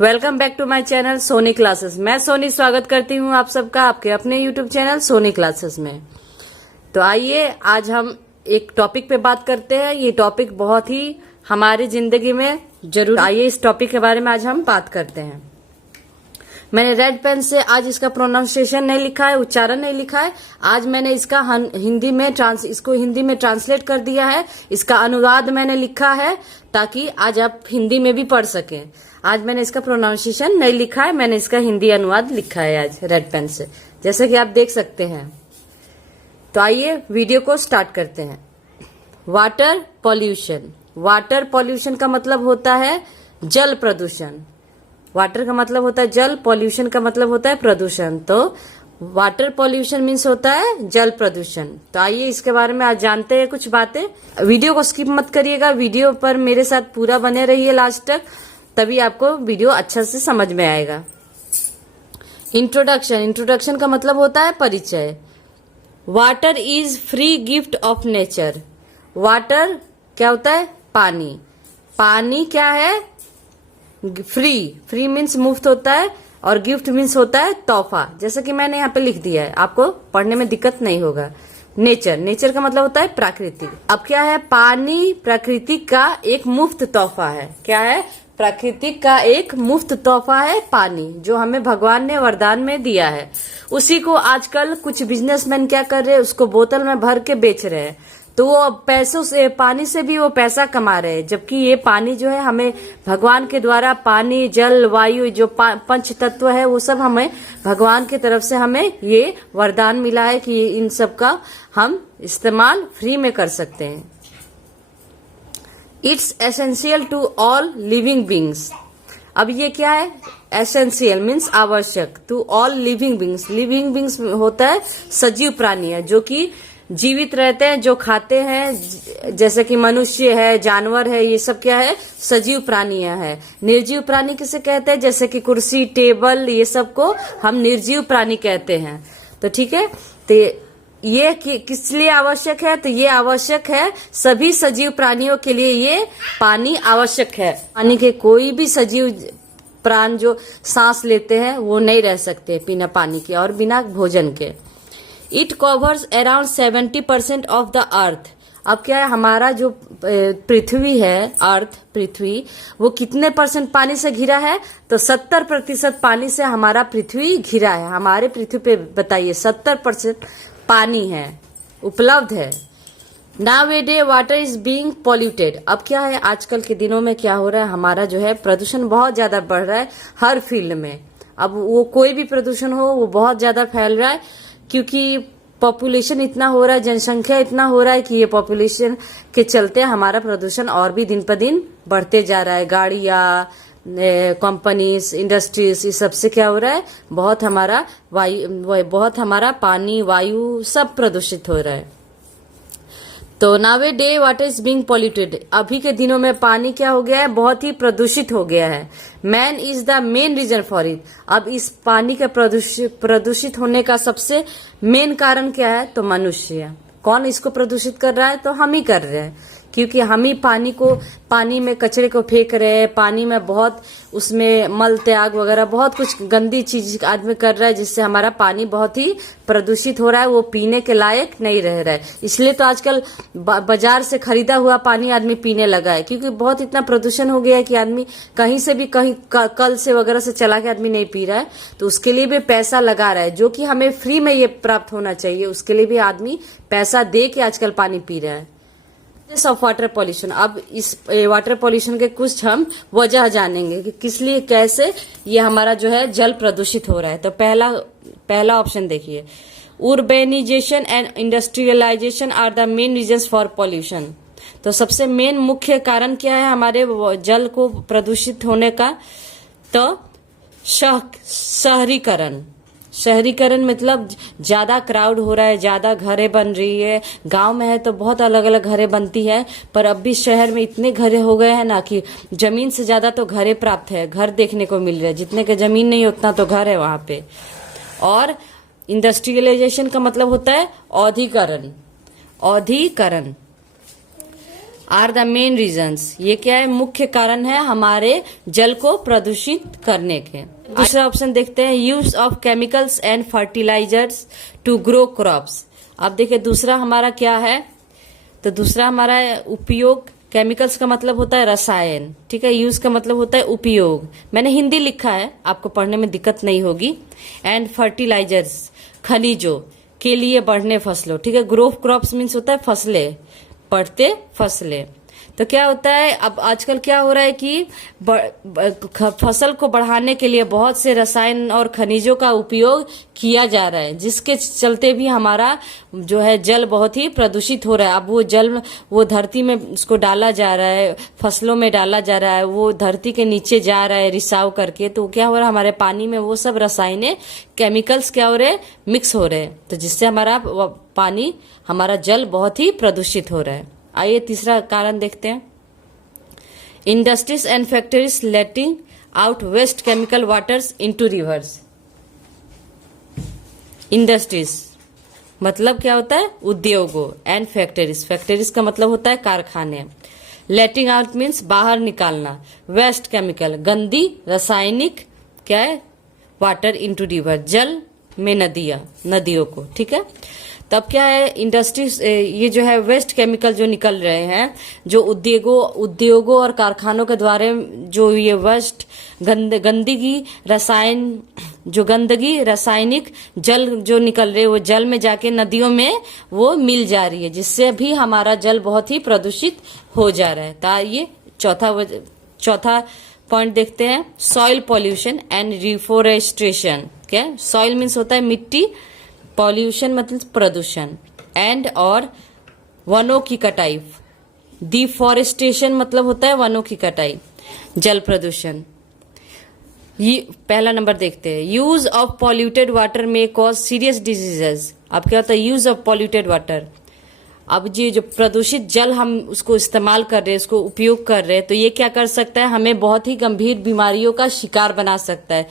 Welcome back to my channel Soni classes. मैं सोनी स्वागत करती हूँ आप सबका आपके अपने यूट्यूब चैनल सोनी क्लासेस में। तो आइए आज हम एक टॉपिक पे बात करते हैं। ये टॉपिक बहुत ही हमारी जिंदगी में जरूर। आइए इस टॉपिक के बारे में आज हम बात करते हैं। मैंने रेड पेन से आज इसका प्रोनाउंसिएशन नहीं लिखा है, उच्चारण नहीं लिखा है। आज मैंने इसका हिंदी में इसको हिंदी में ट्रांसलेट कर दिया है। इसका अनुवाद मैंने लिखा है ताकि आज आप हिंदी में भी पढ़ सकें। आज मैंने इसका प्रोनाउंसिएशन नहीं लिखा है, मैंने इसका हिंदी अनुवाद लिखा है आज रेड पेन से, जैसे कि आप देख सकते हैं। तो आइए वीडियो को स्टार्ट करते हैं। Water pollution. वाटर पॉल्यूशन का मतलब होता है जल प्रदूषण। वाटर का मतलब होता है जल, पॉल्यूशन का मतलब होता है प्रदूषण। तो वाटर पॉल्यूशन मीन्स होता है जल प्रदूषण। तो आइए इसके बारे में आज जानते हैं कुछ बातें। वीडियो को स्किप मत करिएगा, वीडियो पर मेरे साथ पूरा बने रहिए लास्ट तक, तभी आपको वीडियो अच्छा से समझ में आएगा। इंट्रोडक्शन। इंट्रोडक्शन का मतलब होता है परिचय। Water is free gift of nature. Water क्या होता है? पानी। पानी क्या है? फ्री। फ्री मीन्स मुफ्त होता है और गिफ्ट मीन्स होता है तोहफा, जैसे कि मैंने यहाँ पे लिख दिया है, आपको पढ़ने में दिक्कत नहीं होगा। नेचर। नेचर का मतलब होता है प्राकृतिक। अब क्या है? पानी प्रकृति का एक मुफ्त तोहफा है। क्या है? प्राकृतिक का एक मुफ्त तोहफा है पानी, जो हमें भगवान ने वरदान में दिया है। उसी को आजकल कुछ बिजनेसमैन क्या कर रहे हैं, उसको बोतल में भर के बेच रहे हैं। तो वो पैसों से, पानी से भी वो पैसा कमा रहे हैं, जबकि ये पानी जो है हमें भगवान के द्वारा, पानी जल वायु जो पंच तत्व है वो सब हमें भगवान की तरफ से हमें ये वरदान मिला है कि इन सब का हम इस्तेमाल फ्री में कर सकते हैं। It's essential to all living beings. अब ये क्या है? एसेंशियल मीन्स आवश्यक, to all living beings. Living beings होता है सजीव प्राणी है, जो कि जीवित रहते हैं, जो खाते हैं, जैसे कि मनुष्य है, जानवर है, ये सब क्या है? सजीव प्राणियां है। निर्जीव प्राणी किसे कहते हैं? जैसे कि कुर्सी, टेबल, ये सब को हम निर्जीव प्राणी कहते हैं। तो ठीक है, तो ये किस लिए आवश्यक है? तो ये आवश्यक है सभी सजीव प्राणियों के लिए, ये पानी आवश्यक है। पानी के कोई भी सजीव प्राण जो सांस लेते हैं वो नहीं रह सकते बिना पानी के और बिना भोजन के। It covers around 70% of the earth. अब क्या है? हमारा जो पृथ्वी है, अर्थ पृथ्वी, वो कितने परसेंट पानी से घिरा है? तो 70% पानी से हमारा पृथ्वी घिरा है। हमारे पृथ्वी पे बताइए 70% पानी है, उपलब्ध है। Now a day water is being polluted. अब क्या है? आजकल के दिनों में क्या हो रहा है? हमारा जो है प्रदूषण बहुत ज्यादा बढ़ रहा है हर फील्ड में। अब वो कोई भी प्रदूषण हो, वो बहुत ज्यादा फैल रहा है, क्योंकि पॉपुलेशन इतना हो रहा है, जनसंख्या इतना हो रहा है कि ये पॉपुलेशन के चलते हमारा प्रदूषण और भी दिन पर दिन बढ़ते जा रहा है। गाड़ियां, कंपनीज, इंडस्ट्रीज, इस सबसे क्या हो रहा है? बहुत हमारा पानी, वायु सब प्रदूषित हो रहा है। तो now a day water is being polluted. अभी के दिनों में पानी क्या हो गया है? बहुत ही प्रदूषित हो गया है। Man is the main reason for it. अब इस पानी के प्रदूषित होने का सबसे मेन कारण क्या है? तो मनुष्य। कौन इसको प्रदूषित कर रहा है? तो हम ही कर रहे हैं, क्योंकि हम ही पानी में कचरे को फेंक रहे हैं। पानी में बहुत उसमें मल त्याग वगैरह बहुत कुछ गंदी चीज आदमी कर रहा है, जिससे हमारा पानी बहुत ही प्रदूषित हो रहा है, वो पीने के लायक नहीं रह रहा है। इसलिए तो आजकल बाजार से खरीदा हुआ पानी आदमी पीने लगा है, क्योंकि बहुत इतना प्रदूषण हो गया है कि आदमी कहीं से भी, कहीं कल से वगैरह से चला के आदमी नहीं पी रहा है। तो उसके लिए भी पैसा लगा रहा है, जो कि हमें फ्री में ये प्राप्त होना चाहिए, उसके लिए भी आदमी पैसा दे के आजकल पानी पी रहा है। Of water pollution. अब इस वाटर पॉल्यूशन के कुछ हम वजह जानेंगे कि किस लिए, कैसे ये हमारा जो है जल प्रदूषित हो रहा है। तो पहला ऑप्शन देखिए, urbanisation and industrialisation are the main reasons for pollution. तो सबसे मेन मुख्य कारण क्या है हमारे जल को प्रदूषित होने का? तो शहरीकरण। शहरीकरण मतलब ज्यादा क्राउड हो रहा है, ज्यादा घरें बन रही है। गांव में है तो बहुत अलग अलग घरें बनती है, पर अब भी शहर में इतने घरें हो गए हैं ना कि जमीन से ज्यादा तो घरें प्राप्त है, घर देखने को मिल रहे हैं। जितने के जमीन नहीं उतना तो घर है वहां पे। और इंडस्ट्रियलाइजेशन का मतलब होता है औद्योगिकरण। आर द मेन रीजंस, ये क्या है, मुख्य कारण है हमारे जल को प्रदूषित करने के। दूसरा ऑप्शन देखते हैं, use of chemicals and fertilisers to grow crops. अब देखिए दूसरा हमारा क्या है, तो दूसरा हमारा उपयोग, केमिकल्स का मतलब होता है रसायन, ठीक है, यूज का मतलब होता है उपयोग, मैंने हिंदी लिखा है, आपको पढ़ने में दिक्कत नहीं होगी। एंड फर्टिलाइजर्स, खनिजों के लिए बढ़ने फसलों, ठीक है, ग्रो क्रॉप्स मीन्स होता है फसलें, बढ़ते फसलें। तो क्या होता है, अब आजकल क्या हो रहा है कि फसल को बढ़ाने के लिए बहुत से रसायन और खनिजों का उपयोग किया जा रहा है, जिसके चलते भी हमारा जो है जल बहुत ही प्रदूषित हो रहा है। अब वो जल, वो धरती में उसको डाला जा रहा है, फसलों में डाला जा रहा है, वो धरती के नीचे जा रहा है रिसाव करके, तो क्या हो रहा है, हमारे पानी में वो सब रसायने, केमिकल्स क्या हो रहे हैं, मिक्स हो रहे हैं, तो जिससे हमारा पानी, हमारा जल बहुत ही प्रदूषित हो रहा है। आइए तीसरा कारण देखते हैं, industries and factories letting out waste chemical waters into rivers. Industries मतलब क्या होता है, उद्योगों, एंड फैक्ट्रीज, फैक्ट्रीज का मतलब होता है कारखाने। लेटिंग आउट मीन्स बाहर निकालना, वेस्ट केमिकल गंदी रासायनिक क्या है, वाटर इनटू रिवर, जल में नदियों को, ठीक है। तब क्या है, इंडस्ट्रीज, ये जो है वेस्ट केमिकल जो निकल रहे हैं, जो उद्योगों और कारखानों के द्वारा जो ये वेस्ट गंदगी रासायनिक जल जो निकल रहे, वो जल में जाके नदियों में वो मिल जा रही है, जिससे भी हमारा जल बहुत ही प्रदूषित हो जा रहा है। तो ये चौथा पॉइंट देखते हैं, सॉइल पॉल्यूशन एंड रिफोरेस्ट्रेशन। क्या, सॉइल मीन्स होता है मिट्टी, पॉल्यूशन मतलब प्रदूषण, एंड और वनों की कटाई, डिफॉरेस्टेशन मतलब होता है वनों की कटाई, जल प्रदूषण। ये पहला नंबर देखते हैं, यूज ऑफ पॉल्यूटेड वाटर में कॉज सीरियस डिजीजेस। अब क्या होता है, यूज ऑफ पॉल्यूटेड वाटर, अब ये जो प्रदूषित जल हम उसको इस्तेमाल कर रहे हैं, उसको उपयोग कर रहे हैं, तो ये क्या कर सकता है, हमें बहुत ही गंभीर बीमारियों का शिकार बना सकता है।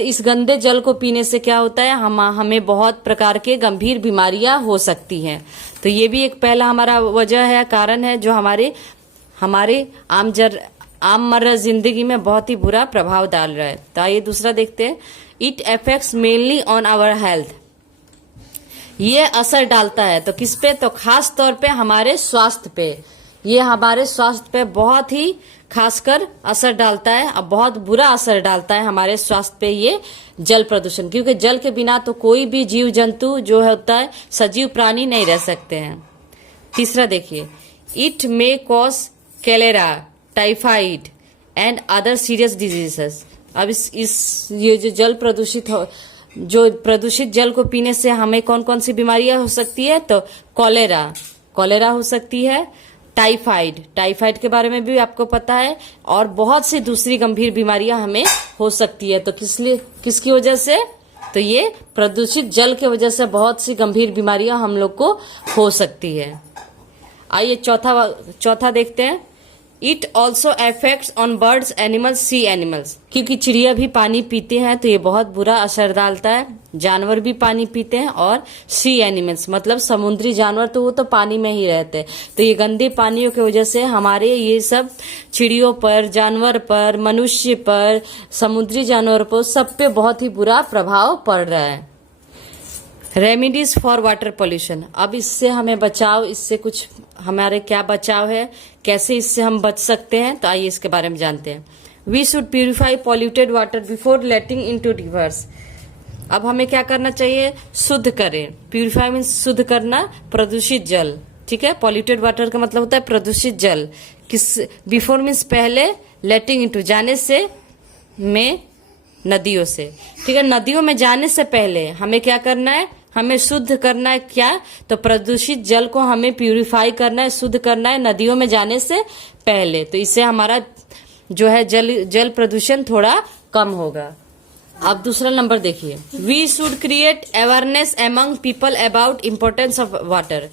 इस गंदे जल को पीने से क्या होता है, हमें बहुत प्रकार के गंभीर बीमारियां हो सकती हैं। तो ये भी एक पहला हमारा वजह है, कारण है, जो हमारे आममर्रा जिंदगी में बहुत ही बुरा प्रभाव डाल रहा है। तो आइए दूसरा देखते हैं, it affects mainly on our health. ये असर डालता है तो किस पे, तो खास तौर पे हमारे स्वास्थ्य पे, ये हमारे स्वास्थ्य पे बहुत ही खासकर असर डालता है, अब बहुत बुरा असर डालता है हमारे स्वास्थ्य पे ये जल प्रदूषण, क्योंकि जल के बिना तो कोई भी जीव जंतु जो होता है, सजीव प्राणी नहीं रह सकते हैं। तीसरा देखिए, it may cause cholera, typhoid and other serious diseases. अब ये जो जल प्रदूषित जल को पीने से हमें कौन कौन सी बीमारियां हो सकती है, तो कॉलेरा हो सकती है, टाइफाइड के बारे में भी आपको पता है, और बहुत सी दूसरी गंभीर बीमारियां हमें हो सकती है। तो किसकी वजह से, तो ये प्रदूषित जल की वजह से बहुत सी गंभीर बीमारियां हम लोग को हो सकती है। आइए चौथा देखते हैं, it also affects on birds, animals, sea animals, क्योंकि चिड़िया भी पानी पीते हैं तो ये बहुत बुरा असर डालता है, जानवर भी पानी पीते हैं, और सी एनिमल्स मतलब समुद्री जानवर, तो वो तो पानी में ही रहते हैं। तो ये गंदे पानियों की वजह से हमारे ये सब चिड़ियों पर, जानवर पर, मनुष्य पर, समुद्री जानवर पर, सब पे बहुत ही बुरा प्रभाव पड़ रहा है। रेमेडीज फॉर वाटर पॉल्यूशन, अब इससे हमें बचाव, इससे कुछ हमारे क्या बचाव है, कैसे इससे हम बच सकते हैं, तो आइए इसके बारे में जानते हैं। We should purify polluted water before letting into rivers. अब हमें क्या करना चाहिए, शुद्ध करें, प्यूरिफाई मीन्स शुद्ध करना, प्रदूषित जल, ठीक है, पॉल्यूटेड वाटर का मतलब होता है प्रदूषित जल, बिफोर मीन्स पहले, लेटिंग इनटू जाने से, में नदियों से, ठीक है, नदियों में जाने से पहले हमें क्या करना है, हमें शुद्ध करना है, क्या, तो प्रदूषित जल को हमें प्यूरिफाई करना है, शुद्ध करना है नदियों में जाने से पहले, तो इससे हमारा जो है जल प्रदूषण थोड़ा कम होगा। अब दूसरा नंबर देखिए, we should create awareness among people about importance of water.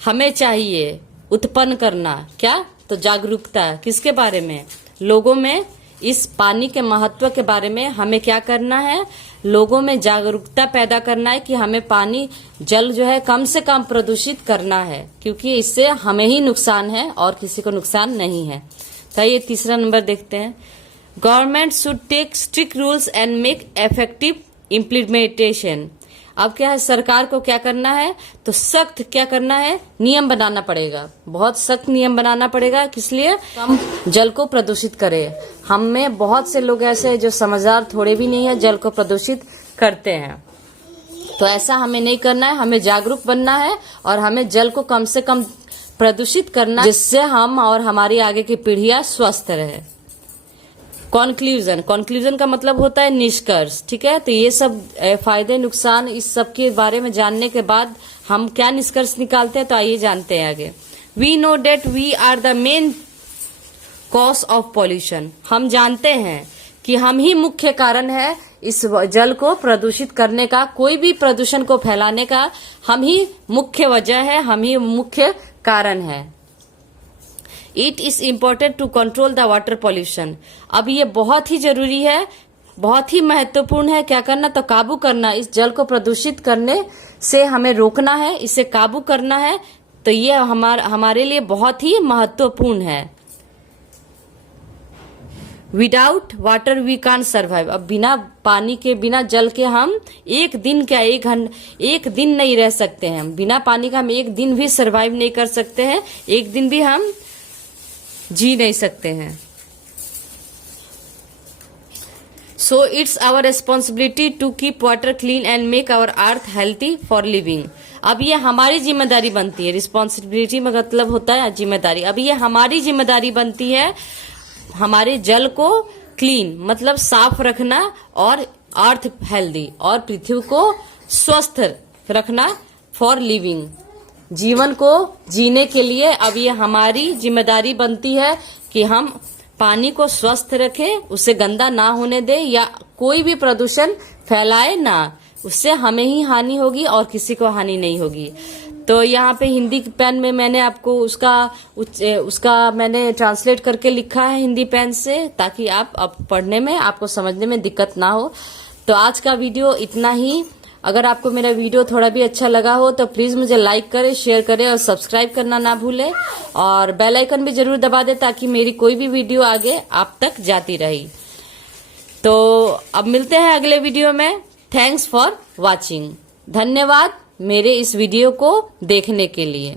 हमें चाहिए उत्पन्न करना क्या, तो जागरूकता, किसके बारे में, लोगों में इस पानी के महत्व के बारे में हमें क्या करना है, लोगों में जागरूकता पैदा करना है कि हमें पानी जल जो है कम से कम प्रदूषित करना है, क्योंकि इससे हमें ही नुकसान है और किसी को नुकसान नहीं है। तो ये तीसरा नंबर देखते हैं, government should take strict rules and make effective implementation. अब क्या है, सरकार को क्या करना है, तो सख्त क्या करना है, नियम बनाना पड़ेगा, बहुत सख्त नियम बनाना पड़ेगा। किस लिए, कम जल को प्रदूषित करे। हम में बहुत से लोग ऐसे हैं जो समझदार थोड़े भी नहीं है, जल को प्रदूषित करते हैं। तो ऐसा हमें नहीं करना है, हमें जागरूक बनना है और हमें जल को कम से कम प्रदूषित करना, जिससे हम और हमारी आगे की पीढ़ियां स्वस्थ रहे। कंक्लूजन का मतलब होता है निष्कर्ष, ठीक है। तो ये सब फायदे नुकसान इस सब के बारे में जानने के बाद हम क्या निष्कर्ष निकालते हैं, तो आइए जानते हैं आगे। We know that we are the main cause of pollution. हम जानते हैं कि हम ही मुख्य कारण है इस जल को प्रदूषित करने का, कोई भी प्रदूषण को फैलाने का हम ही मुख्य वजह है, हम ही मुख्य कारण है। It is important to control the water pollution. अब ये बहुत ही जरूरी है, बहुत ही महत्वपूर्ण है, क्या करना, तो काबू करना। इस जल को प्रदूषित करने से हमें रोकना है, इसे काबू करना है। तो ये हमारे लिए बहुत ही महत्वपूर्ण है। Without water we can't survive. अब बिना पानी के, बिना जल के हम एक दिन क्या, एक दिन नहीं रह सकते हैं। बिना पानी का हम एक दिन भी सर्वाइव नहीं कर सकते हैं, एक दिन भी हम जी नहीं सकते हैं। So it's our responsibility to keep water clean and make our earth healthy for living. अब ये हमारी जिम्मेदारी बनती है। रिस्पॉन्सिबिलिटी में मतलब होता है जिम्मेदारी। अब ये हमारी जिम्मेदारी बनती है हमारे जल को क्लीन मतलब साफ रखना और अर्थ हेल्दी और पृथ्वी को स्वस्थ रखना फॉर लिविंग, जीवन को जीने के लिए। अब ये हमारी जिम्मेदारी बनती है कि हम पानी को स्वस्थ रखें, उसे गंदा ना होने दें या कोई भी प्रदूषण फैलाए ना, उससे हमें ही हानि होगी और किसी को हानि नहीं होगी। तो यहाँ पे हिंदी पेन में मैंने आपको उसका मैंने ट्रांसलेट करके लिखा है हिंदी पेन से, ताकि आप अब पढ़ने में, आपको समझने में दिक्कत ना हो। तो आज का वीडियो इतना ही। अगर आपको मेरा वीडियो थोड़ा भी अच्छा लगा हो तो प्लीज मुझे लाइक करें, शेयर करें और सब्सक्राइब करना ना भूलें और बेल आइकन भी जरूर दबा दें ताकि मेरी कोई भी वीडियो आगे आप तक जाती रही। तो अब मिलते हैं अगले वीडियो में। Thanks for watching. धन्यवाद मेरे इस वीडियो को देखने के लिए।